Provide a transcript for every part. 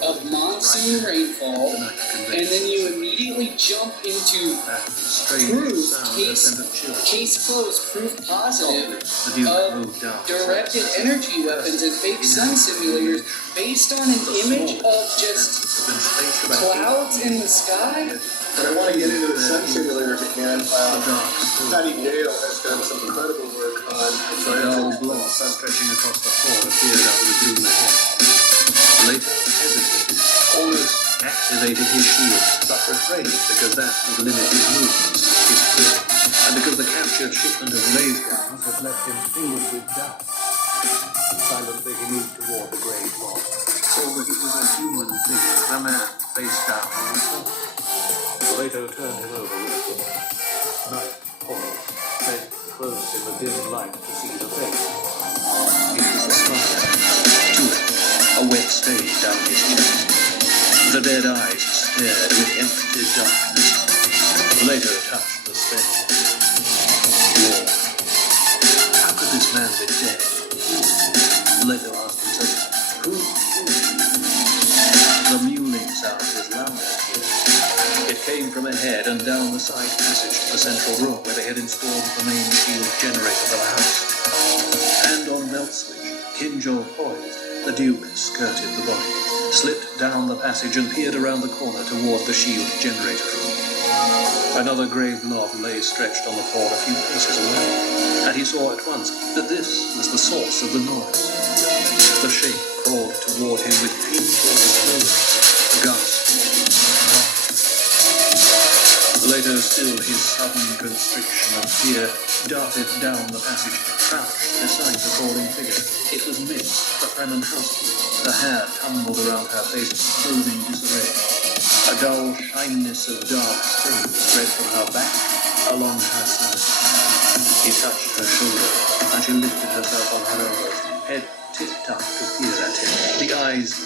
of monsoon rainfall, and then you immediately jump into proof, case closed, proof positive of directed energy weapons and fake sun simulators based on an image of just clouds in the sky. But I want to get into the sun simulators again. Patty Dale has done some incredible work on a dull blob stretching across the floor appeared out of the gloom ahead. Later hesitated, almost activated his shield, but refrained because that would limit his movements, his hearing, and because the captured shipment of ray guns had left him filled with doubt. Silently he moved toward the grey blob, saw that it was a human figure, a man face down on the floor. Plato turned him over with a thought. Night paused, bent close in the dim light to see the face. It was the scar. To it, a wet stain down his chest. The dead eyes stared with empty darkness. Plato touched the stain. War. How could this man be dead? Plato asked himself, who? The mewling sound was louder here. It came from ahead and down the side passage to the central room where they had installed the main shield generator for the house. Hand on melt switch, Kinjal poised, the Duke skirted the body, slipped down the passage and peered around the corner toward the shield generator room. Another grey blob lay stretched on the floor a few paces away, and he saw at once that this was the source of the noise. The shape crawled toward him with painful slowness, gasped. Later still, his sudden constriction of fear darted down the passage, crouched beside the crawling figure. It was Miss, the Fremenhausen. Her hair tumbled around her face, clothing disarray. A dull shininess of dark stain spread from her back along her side. He touched her shoulder, and she lifted herself on her elbows, head tipped up to peer at him, the eyes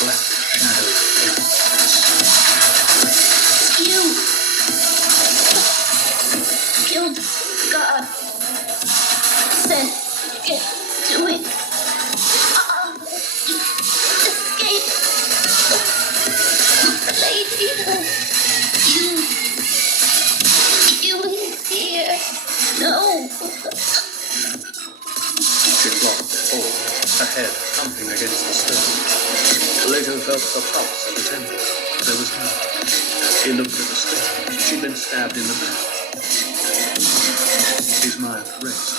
black shadowed emptiness. You killed God. Then get to it. Escape. Lady, you here. No. She flopped forward, her head thumping against the stone. Plato felt the pulse at the temple. There was no. He looked at the stone. She'd been stabbed in the back. His mind raced.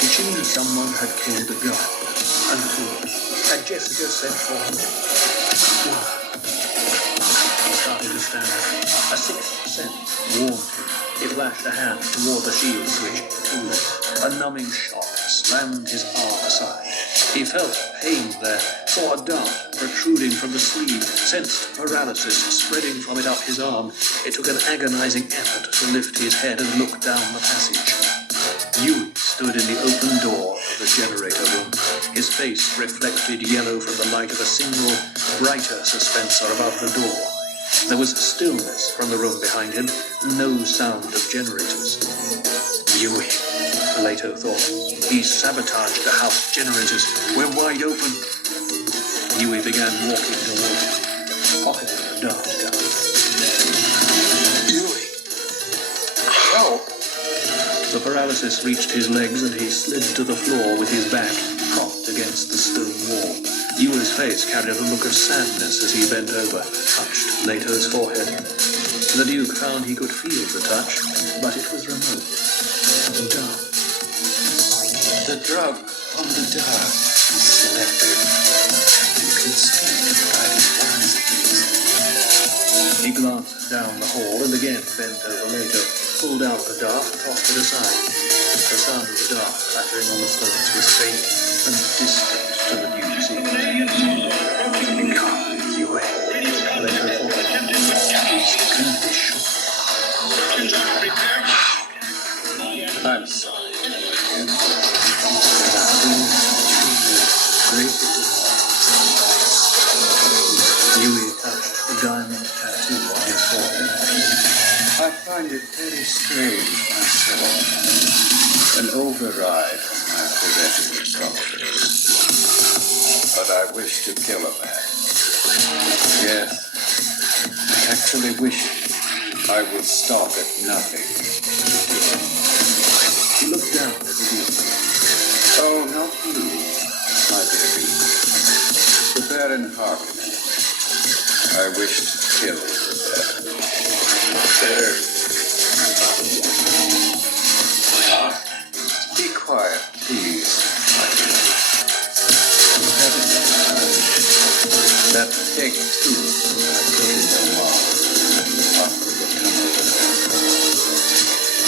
Did she mean someone had killed the guard? And who? Had Jessica sent for him? Why? He started to stand up. A sixth sense warned him. He flashed a hand toward the shield switch. Too late. A numbing shock slammed his arm aside. He felt pain there, saw a dart protruding from the sleeve, sensed paralysis spreading from it up his arm. It took an agonizing effort to lift his head and look down the passage. Yui stood in the open door of the generator room. His face reflected yellow from the light of a single, brighter suspensor above the door. There was stillness from the room behind him, no sound of generators. Yui, Plato thought. He sabotaged the house generators. We're wide open. Yui began walking toward him, pocketing a dart gun. Yui! Help! The paralysis reached his legs and he slid to the floor with his back propped against the stone wall. Yui's face carried a look of sadness as he bent over, touched Leto's forehead. The Duke found he could feel the touch, but it was remote. Dark. The drug on the dark is selective. You can speak by its eyes. He glanced down the hall and again bent over Leto, pulled out the dart, tossed it aside. The sound of the dart clattering on the stones was faint and distant to the Duke's ears. Come, you wait. Leto thought. He's conditional. I'm sorry. Yui touched the diamond tattoo on his forehead. I find it very strange myself. An override of my possession properties. but I wish to kill a man. Yes, I actually wish I would stop at nothing. He looked down at the Duke. Oh, not you, my dear Duke. The Baron Harkonnen. I wish to kill the Baron. Be quiet, please, my dear. That pig tooth I put in your mouth after the tunnel.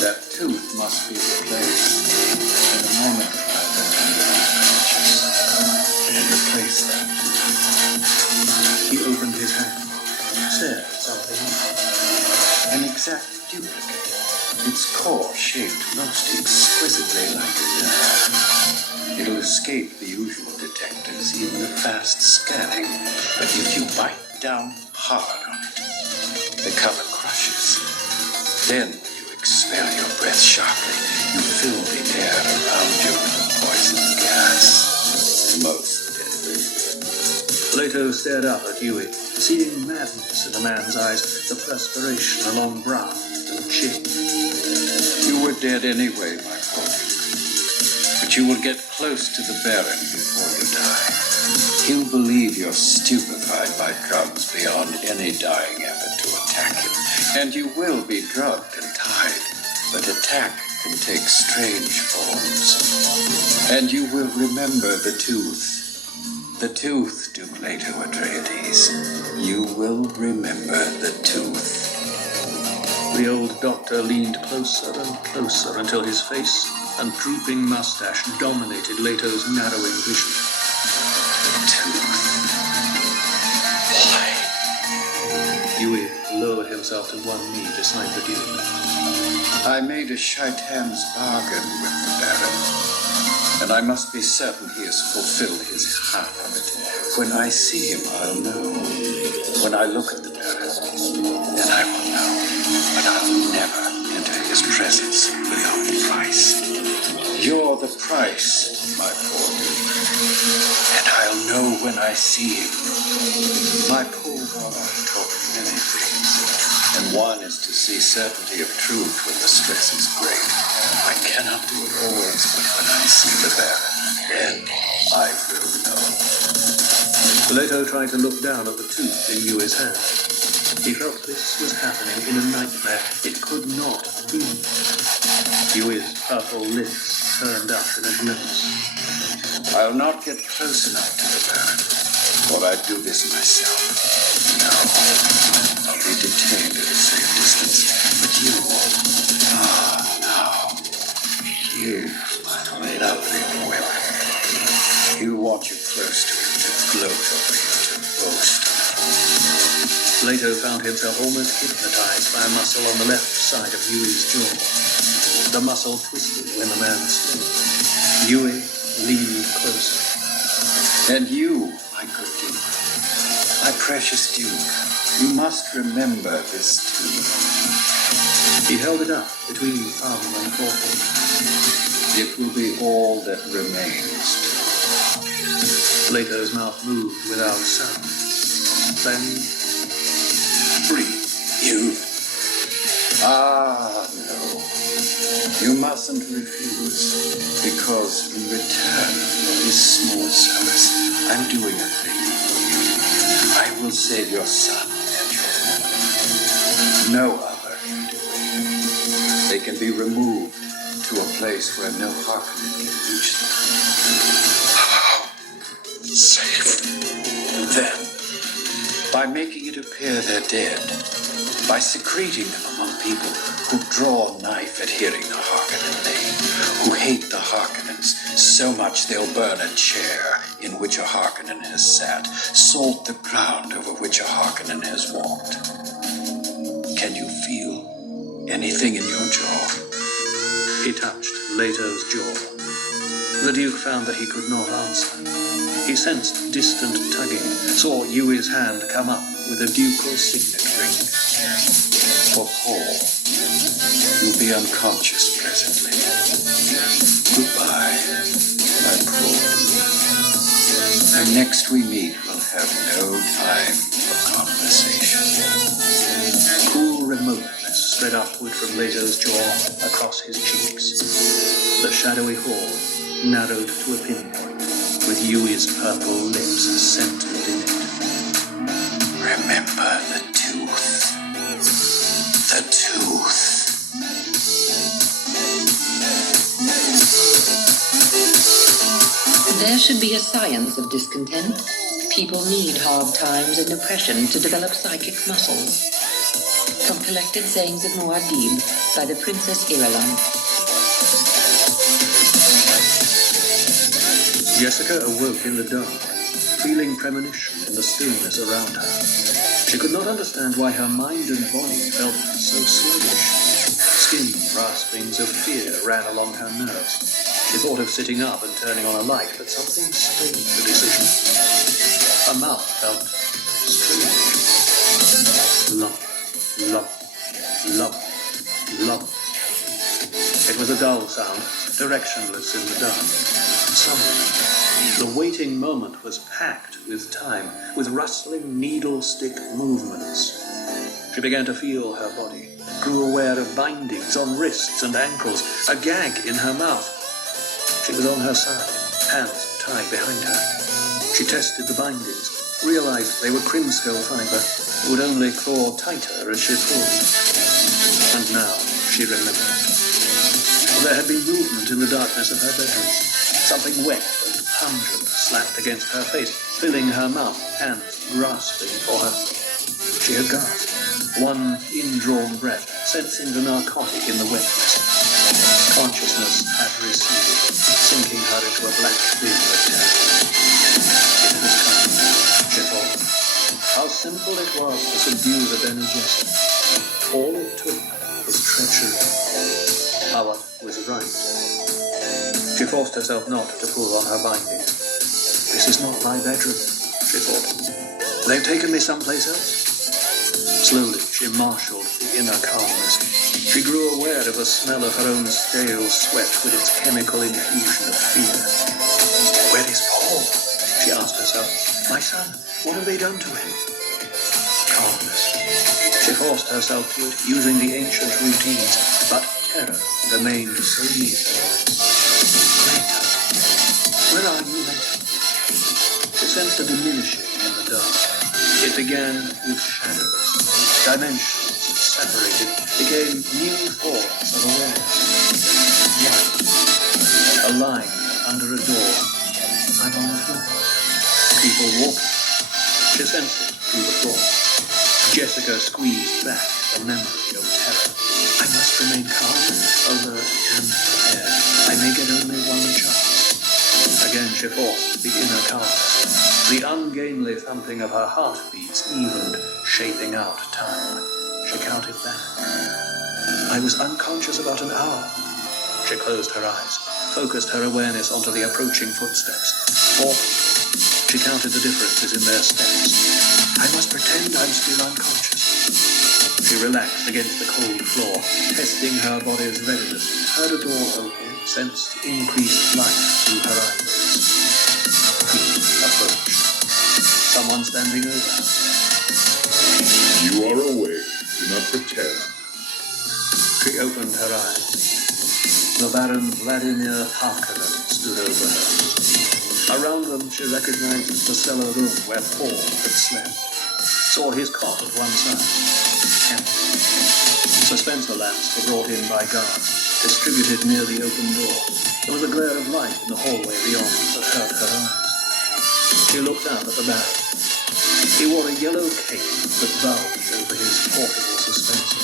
That tooth must be replaced. In a moment, I will be unconscious and replace that tooth. He opened his hand, said something. An exact duplicate. Its core shaped most exquisitely like a dove. It'll escape the usual detectors, even a fast scanning. But if you bite down hard on it, the cover crushes. Then you expel your breath sharply. You fill the air around you with poison gas. Most deadly. Plato stared up at Huey, seeing madness in the man's eyes, the perspiration along brow and chin. You were dead anyway, my poor Duke. But you will get close to the Baron before you die. He'll believe you're stupefied by drugs beyond any dying effort to attack him. And you will be drugged and tied. But attack can take strange forms. And you will remember the tooth. The tooth, Duke Leto Atreides. You will remember the tooth. The old doctor leaned closer and closer until his face and drooping mustache dominated Leto's narrowing vision. The tooth. Why? Huey lowered himself to one knee beside the Duke. I made a shaitan's bargain with the Baron, and I must be certain he has fulfilled his half of it. When I see him, I'll know. When I look at the Baron, then I will know. But I will never enter his presence without the price. You're the price, my poor Duke. And I'll know when I see him. My poor heart taught me many things. And one is to see certainty of truth when the stress is great. I cannot do it always, but when I see the Baron, then I will know. Leto tried to look down at the tooth in Huey's hand. He felt this was happening in a nightmare. It could not be. Huey's purple lips turned up in a grimace. I'll not get close enough to the Baron, or I'd do this myself. No, I'll be detained at a safe distance. But you, you, my lovely women, you want you close to him to gloat over you, to boast. Leto found himself almost hypnotized by a muscle on the left side of Huey's jaw. The muscle twisted when the man spoke. Huey leaned closer. And you, my good Duke, my precious Duke, you must remember this too. He held it up between thumb and forefinger. It will be all that remains. Leto's mouth moved without sound. Then, Breathe, you. Ah, no. You mustn't refuse, because in return for this small service, I'm doing a thing for you. I will save your son and your woman. No other can do it. They can be removed to a place where no Harkonnen can reach them. Save them. By making it appear they're dead. By secreting them among people who draw a knife at hearing the Harkonnen name, who hate the Harkonnens so much they'll burn a chair in which a Harkonnen has sat, salt the ground over which a Harkonnen has walked. Can you feel anything in your jaw? he touched Leto's jaw. The Duke found that he could not answer. He sensed distant tugging, saw Huey's hand come up with a ducal signet ring. For Paul, you'll be unconscious presently. Goodbye, my poor Duke. And next we meet, we'll have no time for conversation. Cool remoteness spread upward from Leto's jaw across his cheeks. The shadowy hall narrowed to a pinpoint, with Yui's purple lips centered in it. Remember the tooth. The tooth. There should be a science of discontent. People need hard times and oppression to develop psychic muscles. From Collected Sayings of Muad'Dib by the Princess Irulan. Jessica awoke in the dark, feeling premonition in the stillness around her. She could not understand why her mind and body felt so sluggish. Skin raspings of fear ran along her nerves. She thought of sitting up and turning on a light, but something stayed the decision. Her mouth felt strange. Lump, lump, lump, lump. It was a dull sound, directionless in the dark. Somewhere, the waiting moment was packed with time, with rustling needle stick movements. She began to feel her body, grew aware of bindings on wrists and ankles, a gag in her mouth. She was on her side, hands tied behind her. She tested the bindings, realized they were crimskull fiber, would only claw tighter as she pulled. And now she remembered. There had been movement in the darkness of her bedroom. Something wet and pungent slapped against her face, filling her mouth, hands grasping for her. She had gasped, one indrawn breath, sensing the narcotic in the wetness. Consciousness had receded, sinking her into a black bin of terror. It was coming, she thought. How simple it was to subdue the Bene Gesserit. All it took was treachery. Howard was right. She forced herself not to pull on her bindings. This is not my bedroom, she thought. They've taken me someplace else. Slowly, she marshaled the inner calmness. She grew aware of the smell of her own stale sweat with its chemical infusion of fear. Where is Paul? She asked herself. My son, what have they done to him? Calmness. She forced herself to it, using the ancient routines, but terror remained so near. Later. Where are you, later? She sensed a diminishing in the dark. It began with shadows, dimensions separated, became new forms of awareness. Light. A line under a door. I'm on the floor. People walking. She sensed it through the floor. Jessica squeezed back the memory of terror. I must remain calm, alert, and prepared. I may get only one chance. Again she forced the inner calmness. The ungainly thumping of her heartbeats evened, shaping out time. She counted back. I was unconscious about an hour. She closed her eyes, focused her awareness onto the approaching footsteps. 4. She counted the differences in their steps. I must pretend I'm still unconscious. She relaxed against the cold floor, testing her body's readiness. Heard a door open, sensed increased light through her eyelids. Feet approached. Someone standing over her. You are awake. Do not pretend. She opened her eyes. The Baron Vladimir Harkonnen stood over her. Around them she recognized the cellar room where Paul had slept. Saw his cot at one side. Empty. Dispenser lamps were brought in by guards, distributed near the open door. There was a glare of light in the hallway beyond that hurt her eyes. She looked out at the Baron. He wore a yellow cape that bulged over his portable suspenser.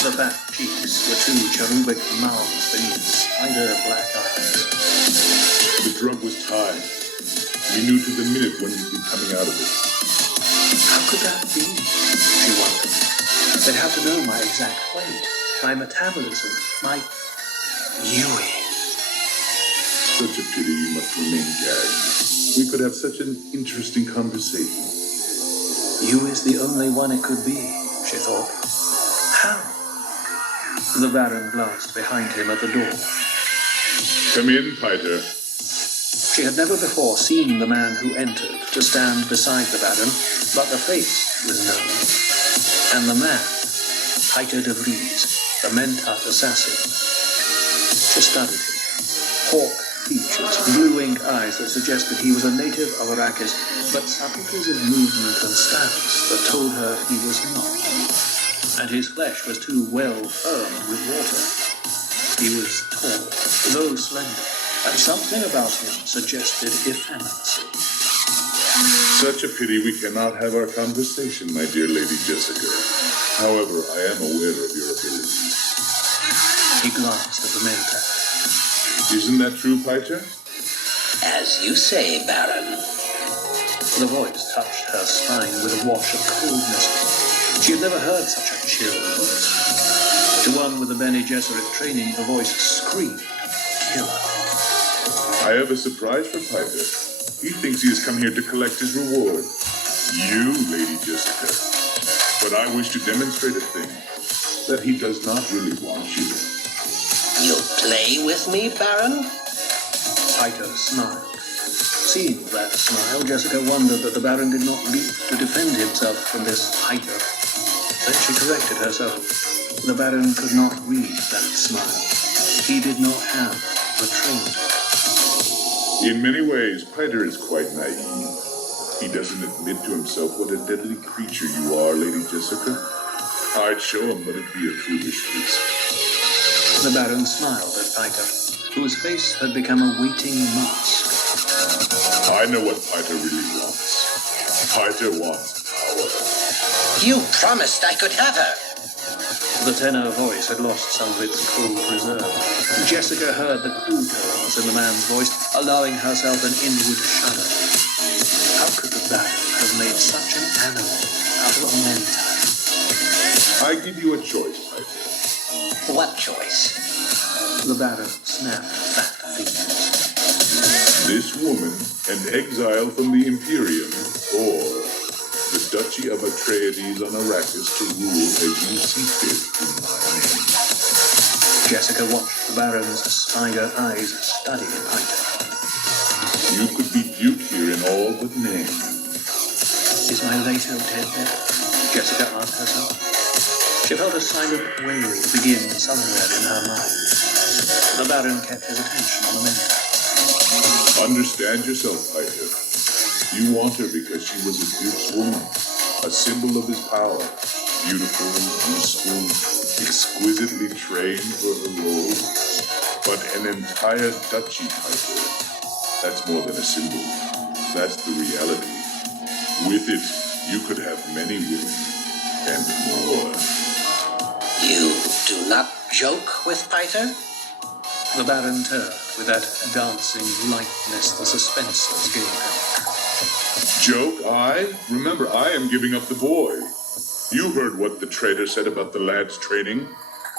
The fat cheeks were 2 cherubic mounds beneath spider black eyes. The drug was timed. We knew to the minute when you'd be coming out of it. How could that be? She wondered. They'd have to know my exact weight, my metabolism, my Yui. Such a pity you must remain gagged. We could have such an interesting conversation. You is the only one it could be, she thought. How? The Baron glanced behind him at the door. Come in, Peter. She had never before seen the man who entered to stand beside the Baron, but the face was known. And the man, Peter de Vries, the Mentat assassin. She studied him. Hawk features, blue-ink eyes that suggested he was a native of Arrakis, but subtleties of movement and stance that told her he was not. And his flesh was too well firmed with water. He was tall, though slender, and something about him suggested effeminacy. Such a pity we cannot have our conversation, my dear Lady Jessica. However, I am aware of your abilities. He glanced at the Mentat. Isn't that true, Peter? As you say, Baron. The voice touched her spine with a wash of coldness. She had never heard such a chill voice. To one with the Bene Gesserit training, the voice screamed, killer. I have a surprise for Peter. He thinks he has come here to collect his reward. You, Lady Jessica. But I wish to demonstrate a thing, that he does not really want you. You'll play with me, Baron? Peter smiled. Seeing that smile, Jessica wondered that the Baron did not leap to defend himself from this Peter. Then she corrected herself. The Baron could not read that smile. He did not have the training. In many ways, Peter is quite naive. He doesn't admit to himself what a deadly creature you are, Lady Jessica. I'd show him, but it'd be a foolish risk. The Baron smiled at Peter, whose face had become a waiting mask. I know what Peter really wants. Peter wants power. You promised I could have her. The tenor voice had lost some of its cold reserve. Jessica heard the crude tones in the man's voice, allowing herself an inward shudder. How could the Baron have made such an animal out of a Mentat? I give you a choice, Peter. What choice? The Baron snapped fat fingers. This woman, an exile from the Imperium, or the Duchy of Atreides on Arrakis to rule as you see fit in my name. Jessica watched the Baron's spider eyes study Peter. You could be Duke here in all but name. Is my Leto dead then? Jessica asked herself. She felt a silent wail begin somewhere in her mind. The Baron kept his attention on the Mentat. Understand yourself, Peter. You want her because she was a Duke's woman, a symbol of his power, beautiful, useful, exquisitely trained for her role. But an entire duchy, Peter, that's more than a symbol. That's the reality. With it, you could have many women, and more. You do not joke with Peter? The Baron turned with that dancing lightness the suspensors gave him. Joke, I? Remember, I am giving up the boy. You heard what the traitor said about the lad's training.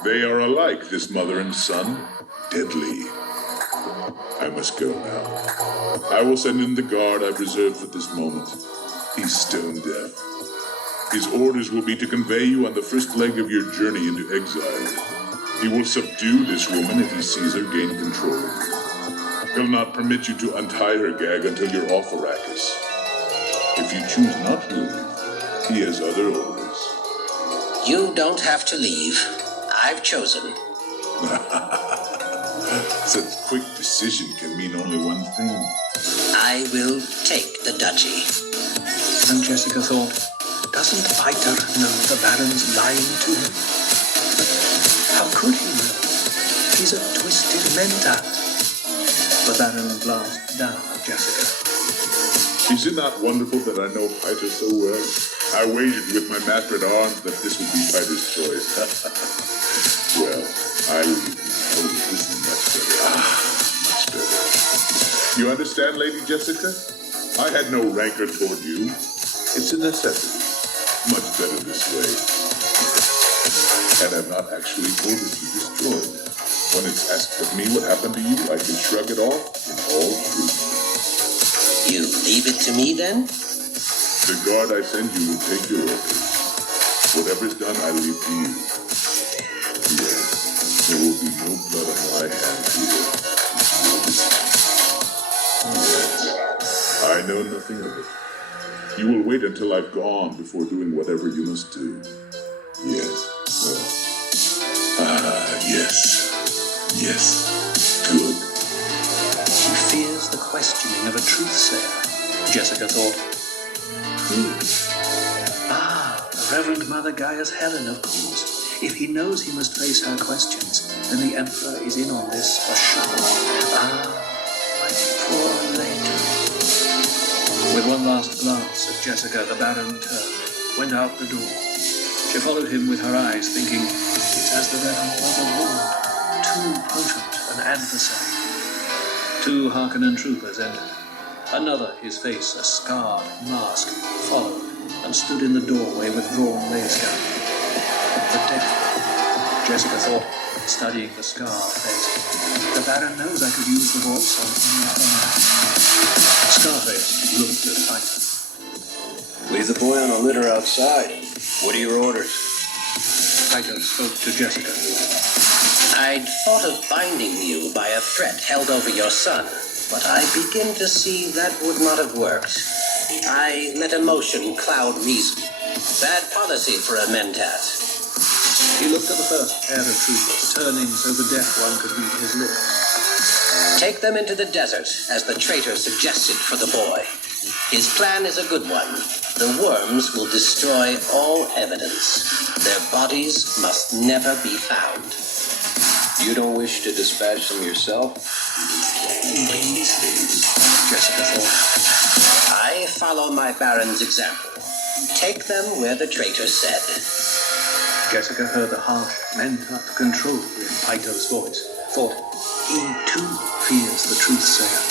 They are alike, this mother and son. Deadly. I must go now. I will send in the guard I've reserved for this moment. He's stone deaf. His orders will be to convey you on the first leg of your journey into exile. He will subdue this woman if he sees her gain control. He'll not permit you to untie her gag until you're off Arrakis. If you choose not to leave, he has other orders. You don't have to leave. I've chosen. Such quick decision can mean only one thing. I will take the duchy. And Jessica thought, doesn't Peter know the Baron's lying to him? How could he know? He's a twisted Mentat. The Baron glanced down at Jessica. Is it not wonderful that I know Peter so well? I wagered with my master at arms that this would be Peter's choice. Well, I leave. Oh, this is much better. Much better. You understand, Lady Jessica? I had no rancor toward you. It's a necessity. Much better this way. And I've not actually ordered you destroyed. When it's asked of me what happened to you, I can shrug it off in all truth. You leave it to me, then? The guard I send you will take your orders. Whatever's done, I leave to you. Yes, there will be no blood on my hands either. know nothing of it. You will wait until I've gone before doing whatever you must do. Yes. Yes. Yes. Good. She fears the questioning of a truth-sayer, Jessica thought. Who? The Reverend Mother Gaia's Helen, of course. If he knows he must face her questions, then the Emperor is in on this for sure. My poor lady. With one last glance at Jessica, the Baron turned, went out the door. She followed him with her eyes, thinking, it's as the Reverend Mother warned. Too potent an adversary. 2 Harkonnen troopers entered. Another, his face a scarred mask, followed and stood in the doorway with drawn lace gun. The death, Jessica thought, studying the scarred face. The Baron knows I could use the voice on any other. Scarface looked at Python. Leave the boy on a litter outside. What are your orders? Python spoke to Jessica. I'd thought of binding you by a threat held over your son, but I begin to see that would not have worked. I let emotion cloud reason. Bad policy for a mentat. He looked at the first pair of troopers, turning so the deaf one could read his look. Take them into the desert, as the traitor suggested for the boy. His plan is a good one. The worms will destroy all evidence. Their bodies must never be found. You don't wish to dispatch them yourself? Jessica thought. I follow my Baron's example. Take them where the traitor said. Jessica heard the harsh, mentat control in Pyto's voice. Thought, he too fears the truth-sayer.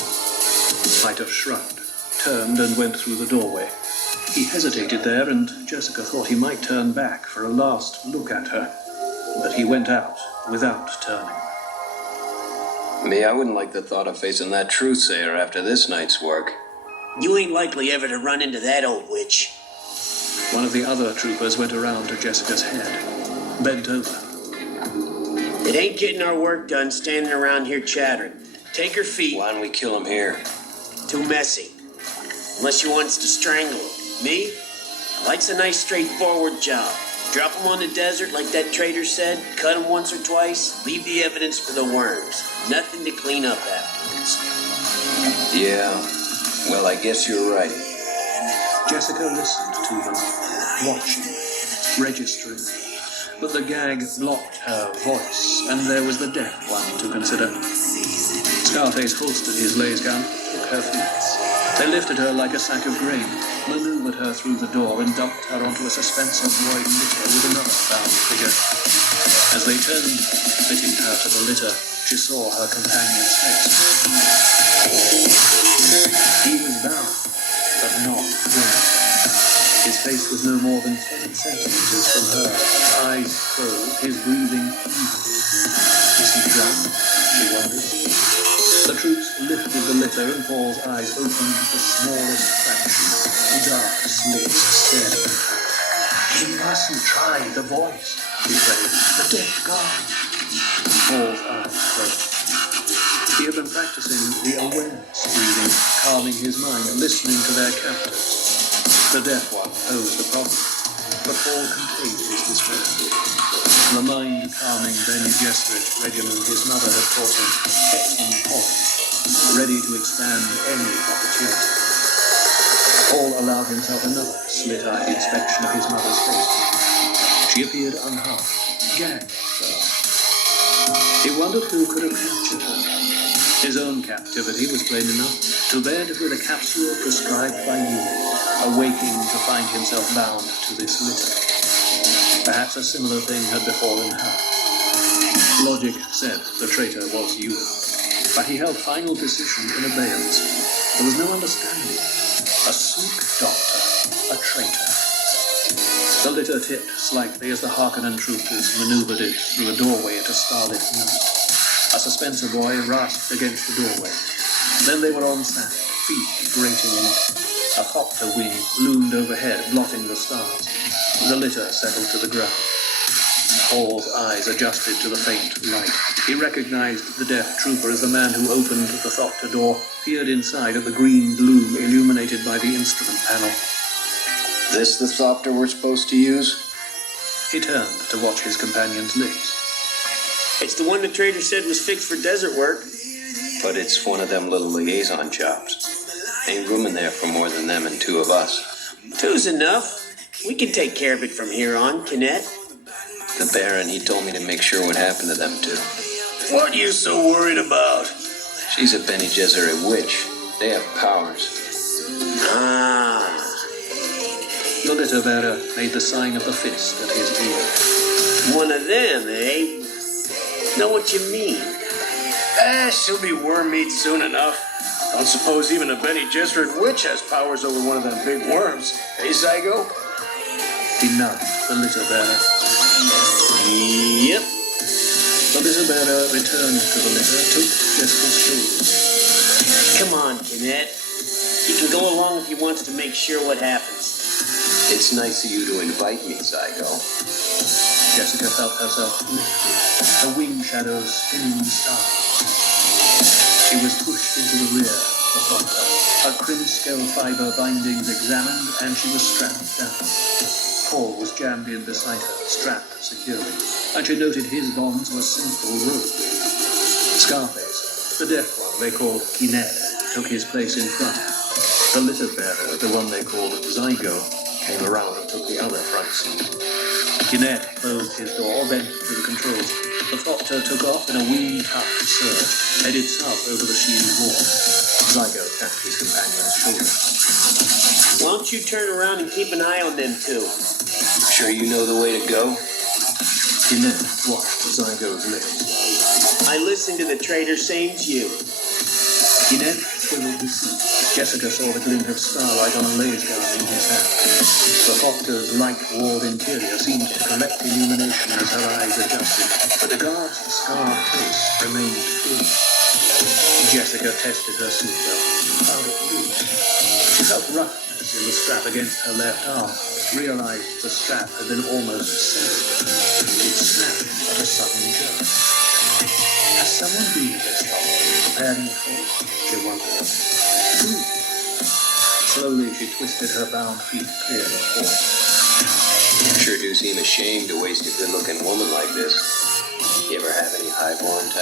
Pyto shrugged, turned and went through the doorway. He hesitated there, and Jessica thought he might turn back for a last look at her. But he went out without turning. Me, I wouldn't like the thought of facing that truth-sayer after this night's work. You ain't likely ever to run into that old witch. One of the other troopers went around to Jessica's head, bent over. It ain't getting our work done standing around here chattering. Take her feet. Why don't we kill him here? Too messy. Unless you wants to strangle him. Me? Likes a nice straightforward job. Drop him on the desert like that traitor said, cut him once or twice, leave the evidence for the worms. Nothing to clean up afterwards. Yeah, well, I guess you're right. Jessica listened to them, watching, registering. But the gag blocked her voice, and there was the deaf one to consider. Scarface holstered his laser gun, took her feet. They lifted her like a sack of grain, maneuvered her through the door, and dumped her onto a suspensor void litter with another bound figure. As they turned, fitting her to the litter, she saw her companion's face. He was bound, but not dead. His face was no more than 10 centimeters from her, eyes closed, his breathing even. Is he drunk? She wondered. The troops lifted the litter, and Paul's eyes opened the smallest fraction. Dark slits stared at her. He mustn't try the voice, he prayed. The dead God. Paul's eyes closed. He had been practicing the awareness breathing, calming his mind, listening to their captors. The deaf one posed a problem, but Paul contained his distress. The mind-calming Bene Gesserit regimen his mother had taught him kept on point, ready to expand any opportunity. Paul allowed himself another slit-eyed inspection of his mother's face. She appeared unharmed, gagged though. He wondered who could have captured her. His own captivity was plain enough, to bed with a capsule prescribed by you, awaking to find himself bound to this litter. Perhaps a similar thing had befallen her. Logic said the traitor was you, but he held final decision in abeyance. There was no understanding. A Sook doctor, a traitor. The litter tipped slightly as the Harkonnen troopers maneuvered it through a doorway at a starlit night. A suspensor boy rasped against the doorway. Then they were on sand, feet grating in it. A copter wing loomed overhead, blotting the stars. The litter settled to the ground. Paul's eyes adjusted to the faint light. He recognized the deaf trooper as the man who opened the Thopter door, peered inside of the green gloom illuminated by the instrument panel. This the Thopter we're supposed to use? He turned to watch his companion's lips. It's the one the trader said was fixed for desert work. But it's one of them little liaison jobs. Ain't room in there for more than them and two of us. Two's enough. We can take care of it from here on, Kinnett. The Baron, he told me to make sure what happened to them two. What are you so worried about? She's a Bene Gesserit witch. They have powers. Ah. The litter bearer made the sign of the fist at his ear. One of them, eh? Know what you mean? She'll be worm meat soon enough. Don't suppose even a Bene Gesserit witch has powers over one of them big worms. Hey, Zygo? He nudged the litter bearer. Yep. The litter bearer returned to the litter, took Jessica's shoulders. Come on, Kinnett. You can go along if he wants to make sure what happens. It's nice of you to invite me, Zygo. Jessica felt herself lifted, her wing shadows spinning stars. She was pushed into the rear of the Thopter, her crimscale fiber bindings examined, and she was strapped down. Paul was jammed in beside her, strapped securely, and she noted his bonds were simple rope. Scarface, the deaf one they called Kinnett, took his place in front. The litter bearer, the one they called Zygo, came around and took the other front seat. Kinnett closed his door, bent to the controls. The Thopter took off in a wing-tucked surge, headed south over the shielded wall. Zygo tapped his companion's shoulder. Why don't you turn around and keep an eye on them two? Sure you know the way to go? Kinnett watched Zygo's lips. I listened to the trader saying to you. Kinnett swiveled his seat. Jessica saw the glint of starlight on a laser gun in his hand. The Thopter's light-walled interior seemed to collect illumination as her eyes adjusted, but the guard's scarred face remained free. Jessica tested her seatbelt, found it loose. She felt roughness in the strap against her left arm, realized the strap had been almost severed. It snapped at a sudden jerk. Has someone been this long, preparing for it? She wondered. Who? Slowly she twisted her bound feet clear of Paul. Sure do seem ashamed to waste a good-looking woman like this. You ever have any highborn type?